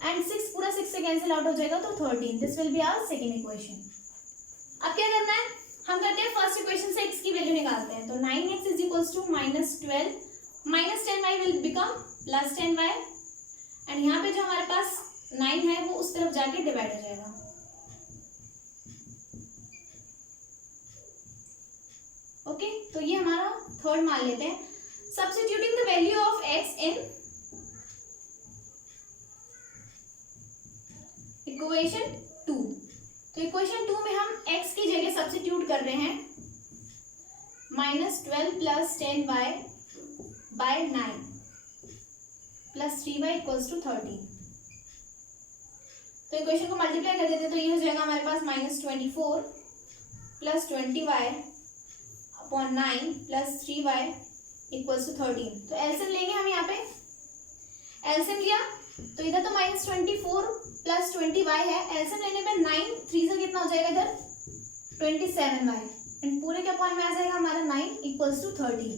एंड 6 पूरा 6 से कैंसिल आउट हो जाएगा तो 13। This will be our second equation. अब क्या करना है, हम करते हैं फर्स्ट इक्वेशन से x की वैल्यू निकालते हैं। तो 9x is equals to -12 minus 10y will become plus 10y and यहाँ पे जो हमारे पास 9 है वो उस तरफ जाके डिवाइड हो जाएगा। ओके तो ये हमारा थर्ड मान लेते हैं। Substituting the value of x in equation 2। तो इक्वेशन 2 में हम x की जगह सब्स्टिट्यूट कर रहे हैं -12 plus 10y by 9 plus 3y equals to 13। तो इक्वेशन को मल्टीप्लाई कर देते हैं तो ये हो जाएगा हमारे पास -24 plus 20y upon 9 plus 3y equals to 13। तो एलसीएम लेंगे हम यहाँ पे। एलसीएम लिया तो इधर तो -24 प्लस 20y है, एलसीएम लेने पे 9 3 से कितना हो जाएगा इधर 27y एंड पूरे के अपॉन में आ जाएगा हमारा 9 इक्वल्स टू 13।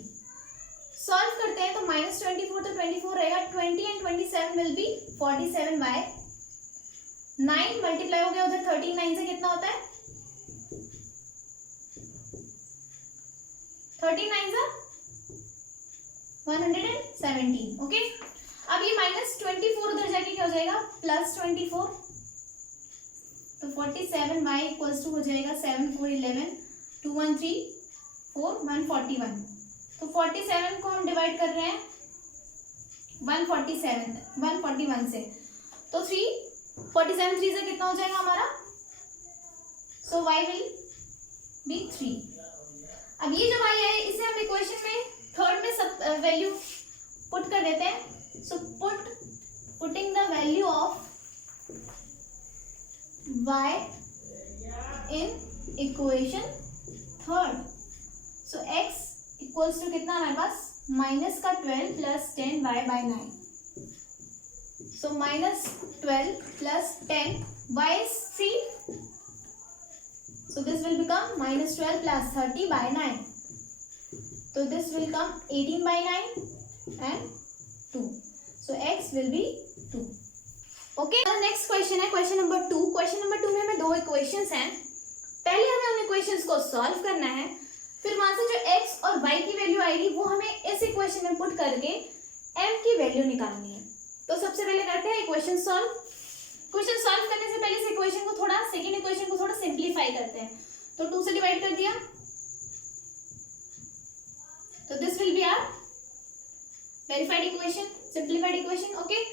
सॉल्व करते हैं तो -24 तो 24 रहेगा, 20 and 27 will be 47y। 9 multiply हो गया उधर 13, 9 से कितना होता है 39 जा 117। ओके अब ये -24 उधर जाके क्या हो जाएगा +24, तो 47y इक्वल्स टू हो जाएगा 7 4 11 2 1 3 4 141। तो 47 को हम डिवाइड कर रहे हैं 141 से, तो 47 3 से कितना हो जाएगा हमारा, सो y विल बी 3। अब ये जो y है इसे हम इक्वेशन में थर्ड में सब वैल्यू पुट कर देते हैं। So putting the value of y in equation third, so x equals to कितना हमारे पास -12 plus 10y by 9। So -12 plus 10 y is 3, so this will become -12 plus 30 by 9. So this will come 18 by 9 and 2. So x will be 2. Okay. Next question है question number 2। Question number 2 में हमें दो equations हैं। पहले हमें उन equations को solve करना है, फिर वहां से जो x और y की वैल्यू आएगी वो हमें इस इक्वेशन में पुट करके m की वैल्यू निकालनी है। तो सबसे पहले करते हैं इक्वेशन सॉल्व। क्वेश्चन सॉल्व करने से पहले इस इक्वेशन को थोड़ा सेकंड इक्वेशन को थोड़ा सिंप्लीफाई करते हैं। तो 2 से डिवाइड कर दिया तो this will be our verified equation, simplified equation. Okay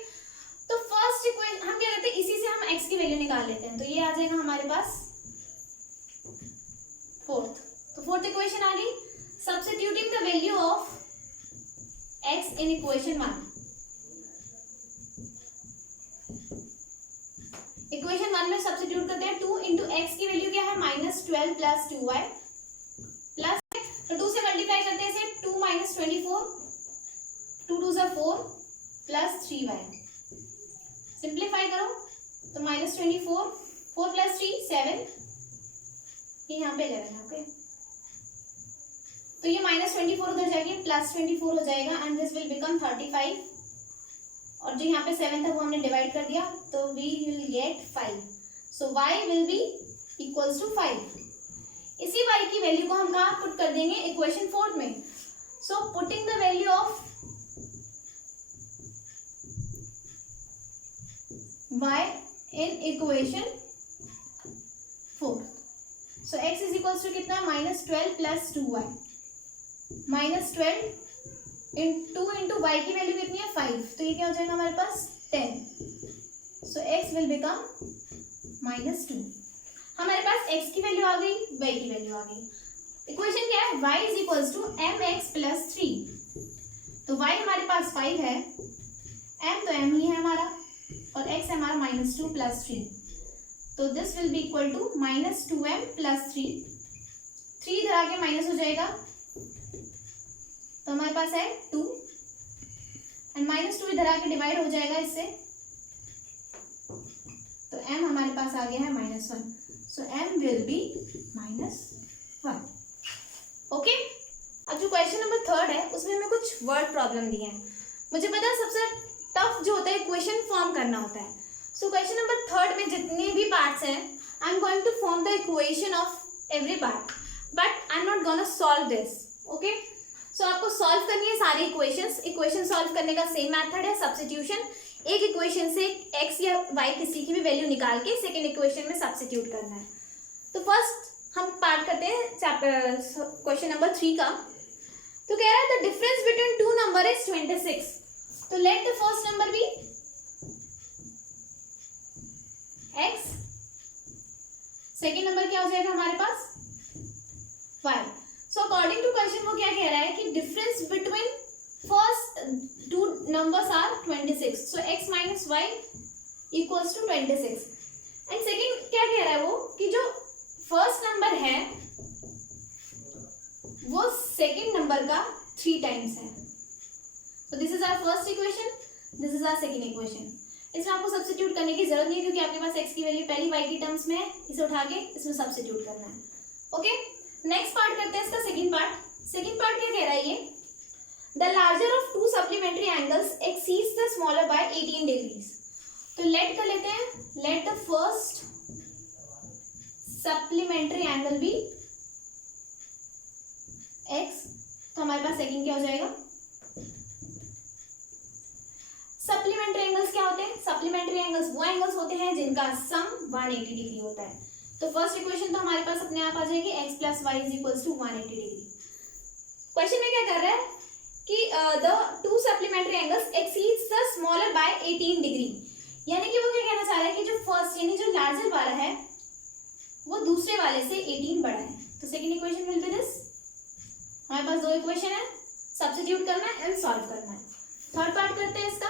तो फर्स्ट इक्वेशन हम क्या करते हैं, इसी से हम x की वैल्यू निकाल लेते हैं। तो ये आ जाएगा हमारे पास फोर्थ। तो फोर्थ इक्वेशन आ गई, substituting the value of x in equation 1। Equation 1 में सब्स्टिट्यूट करते हैं 2 इंटू एक्स की वैल्यू क्या है -12 प्लस 2y प्लस, तो 2 से मल्टीप्लाई करते हैं इसे 2 - 24 2 2 जा 4 प्लस 3y। सिंप्लीफाई करो तो -24 4 प्लस 3 7, ये यहाँ पे 11 है। ओके तो ये -24 उधर जाके +24 हो जाएगा एंड दिस विल बिकम 35 और जो यहाँ पे 7 था वो हमने डिवाइड कर दिया तो we will get 5। So y will be equals to 5। इसी y की वैल्यू को हम कहाँ पुट कर देंगे इक्वेशन 4 में। So putting the value of y in equation 4। So x is equals to कितना है -12 प्लस 2y, -12 2 इंटू वाई की वैल्यू कितनी है 5, तो ये क्या हो जाएगा हमारे पास 10। So x will become -2। हमारे पास x की वैल्यू आ गई, y की वैल्यू आ गई। इक्वेशन क्या है, y is equals to mx plus 3। तो y हमारे पास 5 है, m तो m ही है हमारा, और x है हमारा -2 प्लस 3। तो this will be equal to -2m plus 3। 3 इधर आके माइनस हो जाएगा, तो हमारे पास है 2, एंड -2 इधर आके डिवाइड हो जाएगा इससे, तो m हमारे पास आ गया है -1। सो m विल बी -1। ओके, अब जो क्वेश्चन नंबर 3 है उसमें हमें कुछ वर्ड प्रॉब्लम दी है। मुझे पता है सबसे टफ जो होता है इक्वेशन फॉर्म करना होता है। सो क्वेश्चन नंबर 3 में जितने भी पार्ट्स हैं, I am going to form the equation of every part, but I am not gonna solve this. Okay, so आपको सॉल्व करनी है सारी इक्वेशंस। इक्वेशन सॉल्व करने का सेम मेथड है, सब्स्टिट्यूशन। एक इक्वेशन से x या y किसी की भी वैल्यू निकाल के सेकेंड इक्वेशन में सब्स्टिट्यूट करना है। तो फर्स्ट हम पार्ट करते हैं क्वेश्चन नंबर 3 का। तो कह रहा है the difference between two number is 26। So let the first number be x, second number क्या हो जाएगा हमारे पास y। So according to question वो क्या कह रहा है कि difference between first two numbers are 26। So x minus y equals to 26। And second क्या कह रहा है वो कि जो फर्स्ट नंबर है वो सेकेंड नंबर का 3 टाइम्स है। So this is our first equation, this is our second equation. इसमें आपको सब्स्टिट्यूट करने की जरूरत नहीं है क्योंकि आपके पास x की वैल्यू पहली y की टर्म्स में है, इसे उठा के इसमें सब्स्टिट्यूट करना है। ओके, नेक्स्ट पार्ट करते हैं इसका सेकेंड पार्ट। सेकेंड पार्ट क्या कह रहा है ये, the larger of to supplementary angles exceeds the smaller by 18 degrees. तो लेट कर लेते हैं, let the first supplementary angle भी x, तो हमारे पास सेकेंड क्या हो जाएगा। सप्लीमेंट्री एंगल्स क्या होते हैं, सप्लीमेंट्री एंगल्स वो एंगल्स होते हैं जिनका सम 180 डिग्री होता है। तो फर्स्ट इक्वेशन तो हमारे पास अपने आप आ जाएगी x plus Y is equals to 180 degree. Question में क्या कर रहा है कि the two supplementary angles exceeds the smaller by 18 degree, यानी कि वो क्या कहना चाह रहा है कि जो फर्स्ट यानी जो लार्जर वाला है वो दूसरे वाले से 18 बड़ा है। तो second equation will be this. हमारे पास दो इक्वेशन है, सब्स्टिट्यूट करना है एंड सॉल्व करना है। थर्ड पार्ट करते हैं इसका।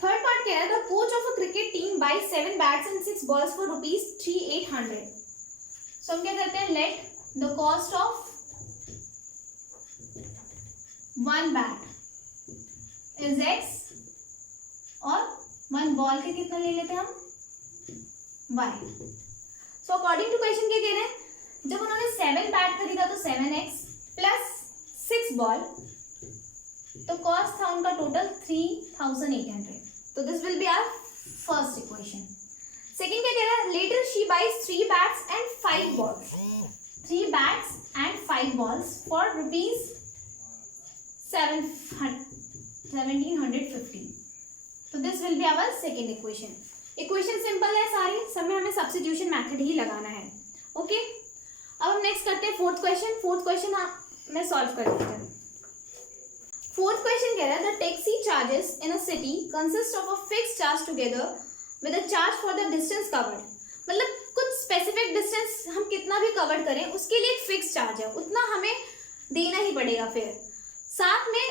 थर्ड पार्ट क्या है, the coach of a cricket team buy 7 bats and 6 balls for ₹3800। So हम क्या करते हैं, let the cost of 1 bat is x और 1 बॉल के कितना ले लेते हैं हम y। So according to question क्या कह रहे हैं, जब उन्होंने 7 बैट खरीदा तो 7x प्लस 6 बॉल, तो कॉस्ट था उनका टोटल 3800। तो this will be our first equation. Second क्या कह रहा है, later she buys 3 bats and 5 balls, 3 bats and 5 balls for ₹1750। तो this will be our second equation. Equation simple है सारी, सब में हमें सब्स्टिट्यूशन मेथड ही लगाना है। ओके, अब हम नेक्स्ट करते हैं फोर्थ क्वेश्चन। फोर्थ क्वेश्चन मैं सॉल्व कर देती हूँ। फोर्थ क्वेश्चन कह रहा है the taxi charges in a city consist of a fixed charge together with a charge for the distance covered. मतलब कुछ स्पेसिफिक डिस्टेंस हम कितना भी कवर करें उसके लिए एक फिक्स चार्ज है, उतना हमें देना ही पड़ेगा। फिर साथ में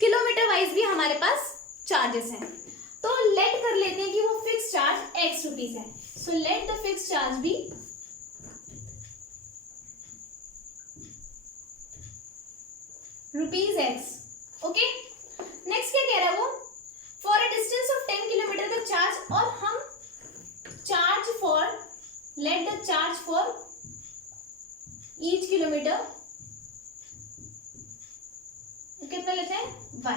किलोमीटर वाइज भी हमारे पास चार्जेस हैं। तो लेट कर लेते हैं कि वो फिक्स चार्ज x रुपीज है। So let the fix charge be ₹x। Okay, next क्या कह रहा है वो, for a distance of 10 kilometre the charge, और हम charge for let the charge for each kilometre कितना लेते हैं y।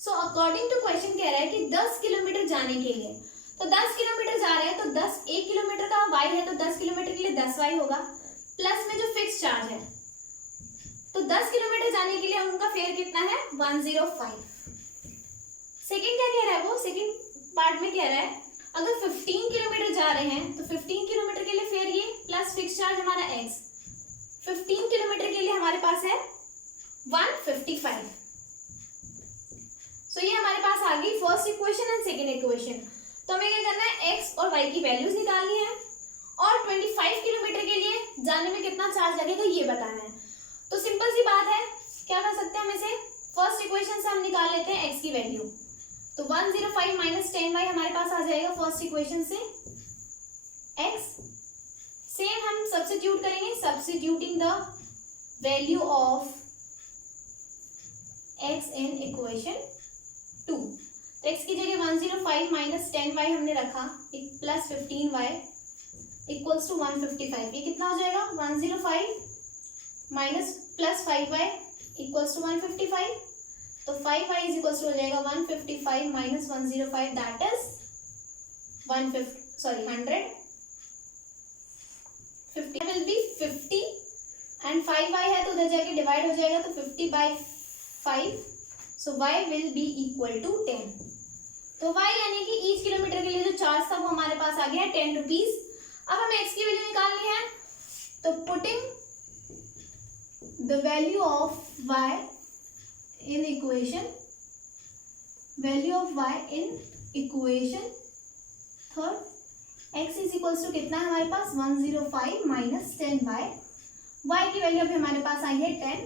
So according to question कह रहा है कि 10 किलोमीटर जाने के लिए, तो 10 किलोमीटर जा रहे हैं तो 10 1 किलोमीटर का y है, तो 10 किलोमीटर के लिए 10y होगा, प्लस में जो फिक्स चार्ज है, तो 10 किलोमीटर जाने के लिए उनका फेयर कितना है 105। सेकंड क्या कह रहा है वो, सेकंड पार्ट में कह रहा है अगर 15 किलोमीटर जा रहे हैं तो 15 किलोमीटर के लिए फिर ये प्लस फिक्स चार्ज हमारा x, 15 किलोमीटर के लिए हमारे पास है 155। सो ये हमारे पास आ गई first equation and second equation. तो हमें क्या करना है, x और y की वैल्यूज निकालनी है और 25 किलोमीटर के लिए जाने में कितना चार्ज लगेगा ये बताना है। तो सिंपल सी बात है, क्या कर सकते हैं हम इसे, फर्स्ट इक्वेशन से हम निकाल लेते हैं x की वैल्यू। तो 105 माइनस 10y हमारे पास आ जाएगा फर्स्ट इक्वेशन से x। सेम हम सब्स्टिट्यूट करेंगे, substituting the value of x in equation 2। तो x की जगह 105 माइनस 10y हमने रखा, एक प्लस 15y इक्वल्स टू 155। ये कितना हो जाएगा, 105 minus plus 5y equals to 155। तो 5y इज इक्वल्स टू हो जाएगा 155 minus 105, that is 150 will be 50 and 5y है तो उधर जाके डिवाइड हो जाएगा, तो 50 by 5, so y will be equal to 10। तो y यानी कि ईच किलोमीटर के लिए जो चार्ज था वो हमारे पास आ गया है 10 रुपीज। अब हमें x की वैल्यू निकालनी है, तो putting the value of y in equation, value of y in equation third, x is equals to कितना है हमारे पास 105 माइनस 10y, y की वैल्यू अभी हमारे पास आई है 10,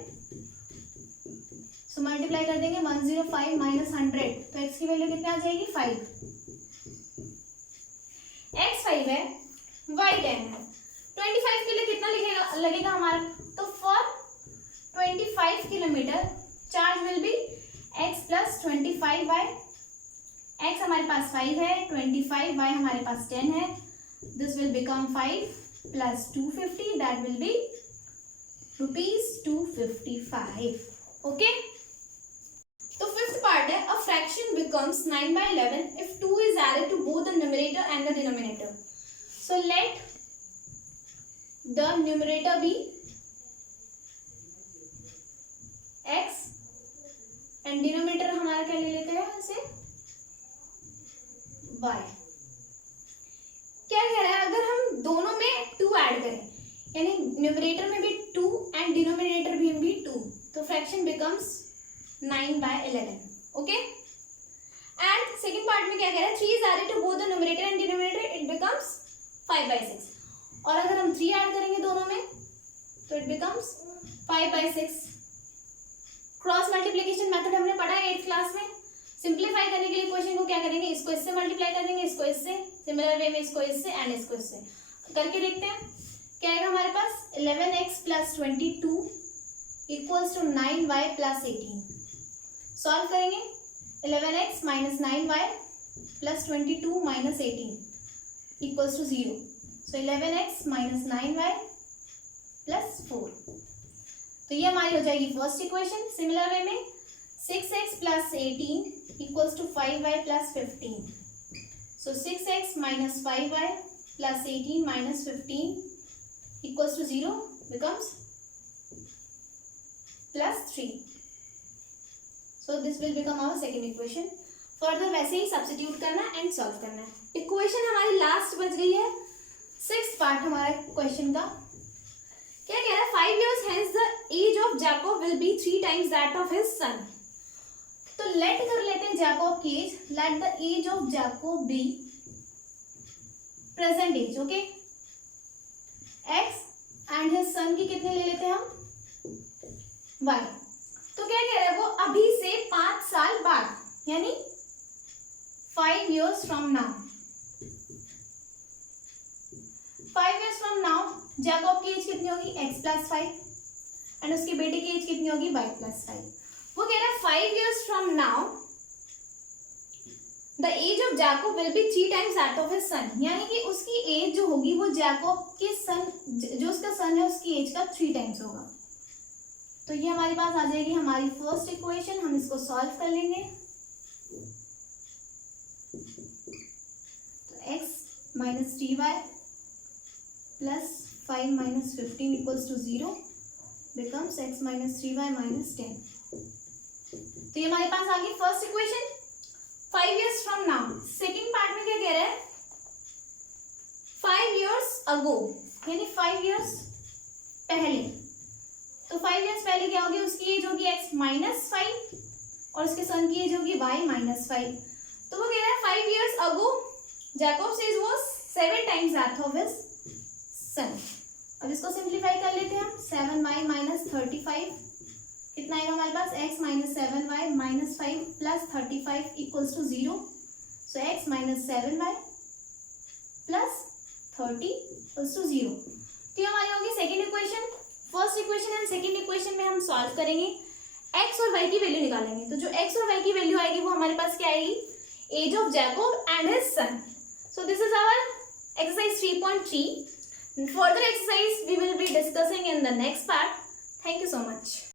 सो मल्टीप्लाई कर देंगे 105 माइनस 100, तो x की वैल्यू कितनी आ जाएगी 5। x 5 है, y 10 है, 25 के लिए कितना लगेगा हमारा, तो for 25 kilometre charge will be x plus 25y। x हमारे पास 5 है, 25y हमारे पास 10 है, this will become 5 plus 250, that will be ₹255। Okay, तो फिफ्थ पार्ट है, a fraction becomes 9/11 if 2 is added to both the numerator and the denominator. So let the numerator be x and denominator हमारा क्या ले लेते हैं इसे y। क्या कह रहा है, अगर हम दोनों में 2 ऐड करें, यानी न्यूमरेटर में भी 2 एंड डिनोमिनेटर में भी 2, तो fraction becomes 9/11। Okay, and second part में क्या कह रहा है, 3 is added to both the numerator and denominator, it becomes 5/6। और अगर हम 3 ऐड करेंगे दोनों में तो it becomes 5/6। Cross multiplication method हमने पढ़ा है 8th क्लास में। सिंप्लीफाई करने के लिए इक्वेशन को क्या करेंगे, इसको इससे मल्टीप्लाई कर देंगे, इसको इससे, सिमिलर वे में इसको इससे एंड इसको इससे करके देखते हैं क्या आएगा हमारे पास। 11x plus 22 equals to 9y plus 18। Solve करेंगे, 11x minus 9y plus 22 minus 18 equals to 0। So 11x minus 9y plus 4, तो ये हमारी हो जाएगी फर्स्ट इक्वेशन। सिमिलर वे में 6x plus 18 equals to 5y plus 15। So 6x minus 5y plus 18 minus 15 equals to 0 becomes plus 3। So this will become our second equation. Further वैसे ही substitute करना and solve करना है। Equation हमारी last बच गई है, 6th पार्ट हमारा क्वेश्चन का। क्या कह रहा है, 5 years hence the age of Jacob will be 3 times that of his son। तो लेट कर लेते हैं जैकोब की age, let the age of Jacob be present age. Okay, X and his son की कितने ले लेते हैं हम, y। तो क्या कह रहा है वो, अभी से 5 साल बाद, यानी 5 years from now। 5 years from now Jacob की एज कितनी होगी, x प्लस 5 एंड उसके बेटे की एज कितनी होगी, y प्लस 5। वो कह रहा है 5 years from now the age of Jacob will be 3 times that of his son। यानी कि उसकी एज जो होगी वो जैकोब के सन, जो उसका सन है उसकी एज का 3 टाइम्स होगा। तो ये हमारे पास आ जाएगी हमारी फर्स्ट इक्वेशन। हम इसको सॉल्व कर लेंगे, तो x minus 3y plus 5 minus 15 equals to 0 becomes x minus 3y minus 10। तो ये हमारे पास आ गई first equation. 5 years from now, second part में क्या कह रहा है, 5 years अगो, यानी 5 years पहले। तो 5 years पहले क्या होगी, उसकी एज होगी x माइनस 5 और उसके सन की एज होगी y माइनस 5। तो वो कह रहा है 5 years ago Jacob's age was 7 times that of his son। अब इसको सिंप्लीफाई कर लेते हैं हम, 7y माइनस 35 कितना आएगा हमारे पास, x minus 7y minus 5 plus 35 equals to 0। So x minus 7y plus 30 equals to 0। तो ये हमारी होगी second equation. First equation and second equation में हम सॉल्व करेंगे, x और y की वैल्यू निकालेंगे। तो जो x और y की वैल्यू आएगी वो हमारे पास क्या आएगी, age of Jacob and his son. So this is our exercise 3.3. Further exercise we will be discussing in the next part. Thank you so much.